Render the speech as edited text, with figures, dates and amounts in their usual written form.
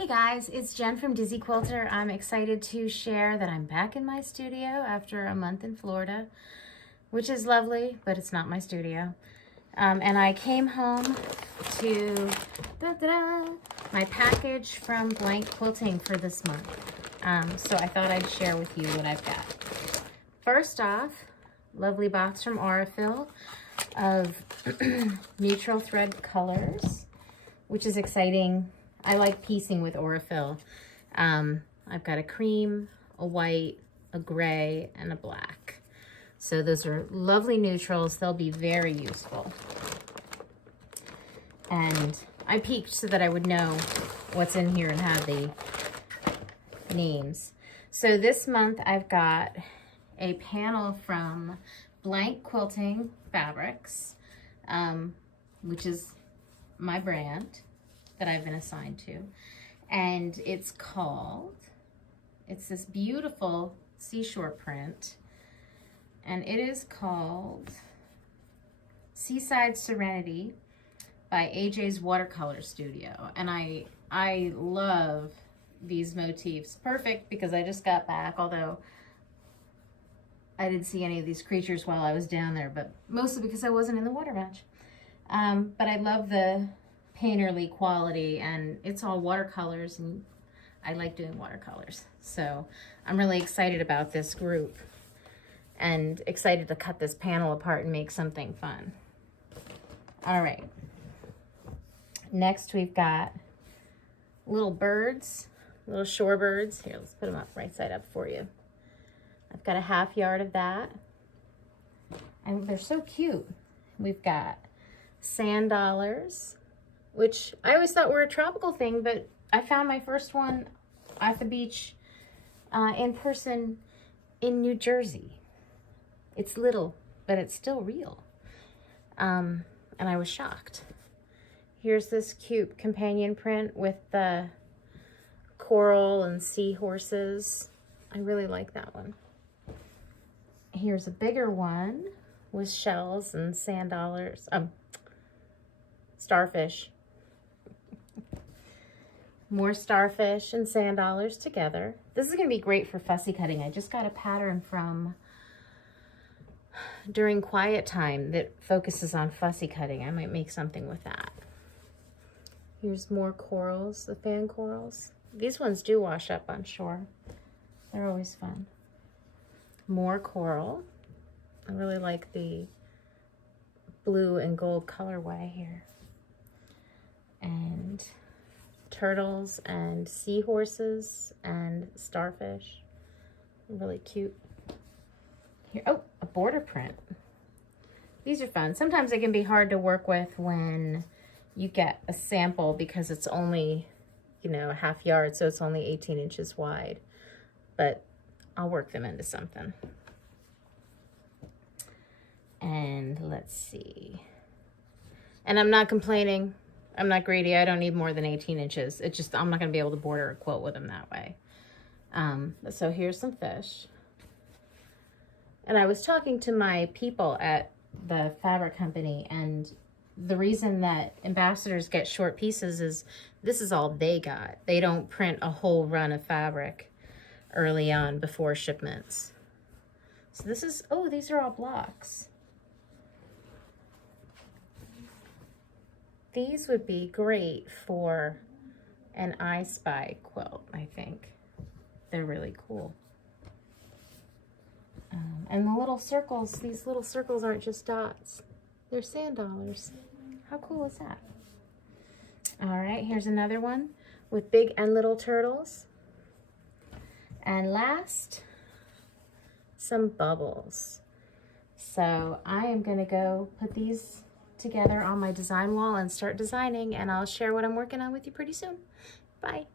Hey guys, it's Jen from Dizzy Quilter. I'm excited to share that I'm back in my studio after a month in Florida, which is lovely, but it's not my studio. And I came home to my package from Blank Quilting for this month. So I thought I'd share with you what I've got. First off, lovely box from Aurifil of neutral thread colors, which is exciting. I like piecing with Aurifil. I've got a cream, a white, a gray, and a black. So those are lovely neutrals. They'll be very useful. And I peeked so that I would know what's in here and have the names. So this month I've got a panel from Blank Quilting Fabrics, which is my brand that I've been assigned to. And it's this beautiful seashore print. And it is called Seaside Serenity by AJ's Watercolor Studio. And I love these motifs. Perfect because I just got back, although I didn't see any of these creatures while I was down there, but mostly because I wasn't in the water much. But I love the painterly quality, and it's all watercolors, and I like doing watercolors. So I'm really excited about this group and excited to cut this panel apart and make something fun. All right. Next we've got little birds, little shorebirds. Here, let's put them up right side up for you. I've got a ½ yard of that. And they're so cute. We've got sand dollars, which I always thought were a tropical thing, but I found my first one at the beach in person in New Jersey. It's little, but it's still real. And I was shocked. Here's this cute companion print with the coral and seahorses. I really like that one. Here's a bigger one with shells and sand dollars, starfish. More starfish and sand dollars together. This is gonna be great for fussy cutting. I just got a pattern from During Quiet Time that focuses on fussy cutting. I might make something with that. Here's more corals, the fan corals. These ones do wash up on shore. They're always fun. More coral. I really like the blue and gold colorway here. And turtles and seahorses and starfish. Really cute. Here, oh, a border print. These are fun. Sometimes they can be hard to work with when you get a sample because it's only, a ½ yard, so it's only 18 inches wide. But I'll work them into something. And let's see. And I'm not complaining. I'm not greedy. I don't need more than 18 inches. It's just, I'm not going to be able to border a quilt with them that way. So here's some fish. And I was talking to my people at the fabric company, and the reason that ambassadors get short pieces is this is all they got. They don't print a whole run of fabric early on before shipments. So this is, oh, these are all blocks. These would be great for an I Spy quilt, I think. They're really cool. And the little circles, these little circles aren't just dots. They're sand dollars. How cool is that? All right, here's another one with big and little turtles. And last, some bubbles. So I am gonna go put these together on my design wall and start designing, and I'll share what I'm working on with you pretty soon. Bye.